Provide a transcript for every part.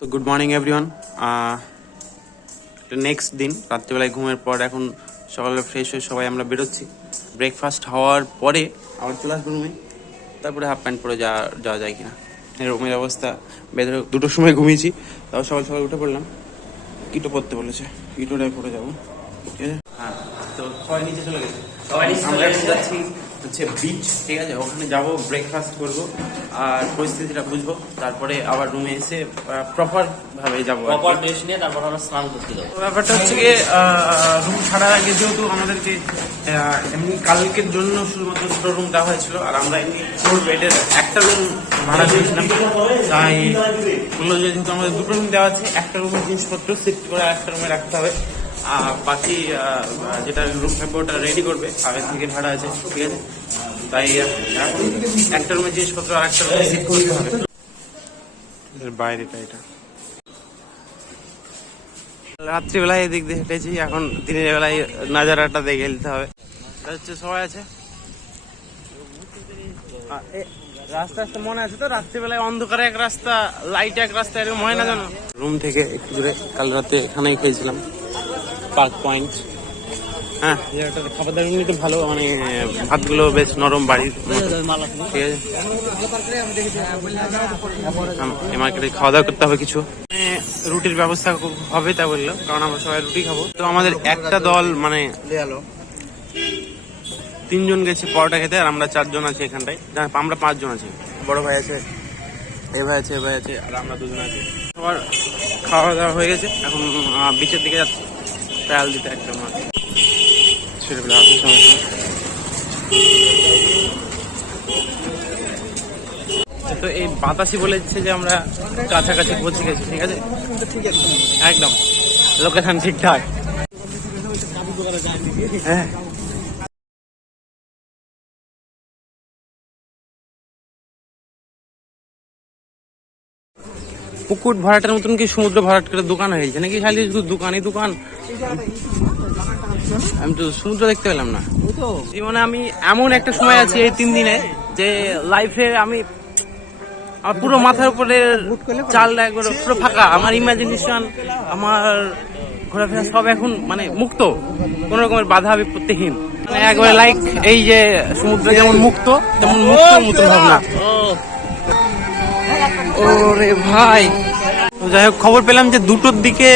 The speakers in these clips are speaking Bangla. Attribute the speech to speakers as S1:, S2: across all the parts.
S1: তো গুড মর্নিং এভরিওয়ান নেক্সট দিন রাত্রিবেলায় ঘুমের পর এখন সকালে ফ্রেশ হয়ে সবাই আমরা বেরোচ্ছি। ব্রেকফাস্ট হওয়ার পরে আবার চলে আসব রুমে তারপরে হাফ প্যান্ট পরে যাওয়া যাওয়া যায় কিনা। রুমের অবস্থা বেঁধে দুটোর সময় ঘুমিয়েছি তাও সকাল সকাল উঠে পড়লাম। কিটো পড়তে বলেছে কিটোটাই পরে যাব। ঠিক আছে? হ্যাঁ তো সবাই নিচে চলে গেছে।
S2: সবাই নিচে চলে গেছে।
S1: হচ্ছে বিচ ঠিক আছে? ওখানে যাব ব্রেকফাস্ট করব আর পরিস্থিতিটা বুঝব। তারপরে আবার রুমে এসে প্রপার ভাবে যাব
S2: প্রপার ড্রেস নিয়ে তারপর আমরা স্নান করতে যাব।
S1: ব্যাপারটা হচ্ছে গিয়ে রুম ছাড়ার আগে যেহেতু আমাদেরকে আহ, এমনি কালকের জন্য শুধুমাত্র দুটো রুম দেওয়া হয়েছিল আর আমরা এমনি ফোর বেডের একটা রুম ভাড়া দিয়েছিলাম তাই বলল যে যেহেতু আমাদের দুটো রুম দেওয়া আছে একটা রুমের জিনিসপত্র শিফট করে একটা রুমে রাখতে হবে। বাকি যেটা রুম থাকবে ওটা রেডি করবে আগের থেকে ভাড়া আছে ঠিক আছে? তাই একটা রুমের জিনিসপত্র আর একটা রুমে শিফট করতে হবে। বাইরেটা এটা। রাত্রিবেলায় এদিক দিয়ে হেঁটেছি এখন দিনের বেলায় নাজারাটা দেখে নিতে হবে। হচ্ছে সবাই আছে? রাস্তা রাস্তা মনে আছে তো? রাত্রিবেলায় অন্ধকারে এক রাস্তা লাইট এক রাস্তা এরকম হয় না জানো রুম থেকে একটু দূরে কাল রাতে এখানেই খেয়েছিলাম। Park point. হ্যাঁ জায়গাটাতে খাবার দাবার এমনিতে ভালো মানে ভাতগুলো বেশ নরম বাড়ির ঠিক আছে। মার্কেটে খাওয়া দাওয়া করতে হবে কিছু। মানে রুটির ব্যবস্থা হবে তা বলল কারণ আমরা সবাই রুটি খাব। তো আমাদের একটা দল মানে তিনজন গেছে পরোটা খেতে আর আমরা চারজন আছি এখানটায়। আমরা পাঁচজন আছি। বড় ভাই আছে এ ভাই আছে এ ভাই আছে আর আমরা দুজন আছি। সবার খাওয়া দাওয়া হয়ে গেছে। এখন বিচের দিকে যাচ্ছি। ট্রায়াল দিতে একদম তো এই বাতাসি বলেছে যে আমরা কাছাকাছি পৌঁছে গেছি ঠিক আছে? ঠিক আছে একদম। লোকেশন ঠিকঠাক। হ্যাঁ। পুকুর ভরাটের মতন কি সমুদ্র ভরাট করে দোকান হয়েছে নাকি খালি শুধু দোকানই দোকান? আমি তো সমুদ্র দেখতে পেলাম না। জীবনে আমি এমন একটা সময় আছি এই তিন দিনে যে লাইফে আমি আমার পুরো মাথার উপরে চাল একবার পুরো ফাঁকা। আমার ইমাজিনেশন আমার ঘোরাফেরা সব এখন মানে মুক্ত। কোন রকমের বাধা বিপত্তিহীন। একবারে লাইক এই যে সমুদ্র যেমন মুক্ত, তেমন মুক্ত মতো ভাবনা। ওরে ভাই। যাই হোক খবর পেলাম যে দুটোর দিকে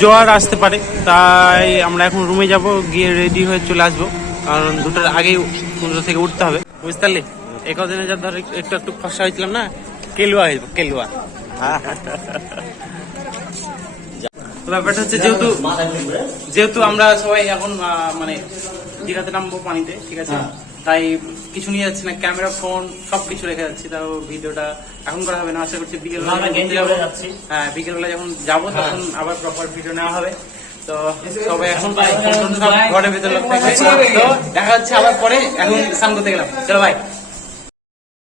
S1: জোয়ার আসতে পারে তাই আমরা এখন রুমে যাব গিয়ে রেডি হয়ে চলে আসব। কারণ দুটোর আগেই সমুদ্র থেকে উঠতে হবে। বুঝতে পারলি? এই কদিনে যা ধর একটু একটু ফসা হয়েছিলাম না কেলুয়া হইব কেলুয়া। ব্যাপারটা হচ্ছে যেহেতু যেহেতু আমরা সবাই এখন আহ, মানে দীঘাতে নামবো পানিতে ঠিক আছে? তাই কিছু নিয়ে যাচ্ছি না ক্যামেরা ফোন সবকিছু রেখে যাচ্ছি তাও ভিডিওটা এখন করা হবে না আশা করছি বিকেল
S2: আমরা গেঞ্জি পরে যাচ্ছি।
S1: হ্যাঁ বিকেল বেলা যখন যাব তখন আবার প্রপার ভিডিও নেওয়া হবে। তো সবাই এখন ঘরের ভিতরে লোক থাকবে তো দেখা যাচ্ছে আবার পরে এখন স্নান করতে গেলাম। চলো ভাই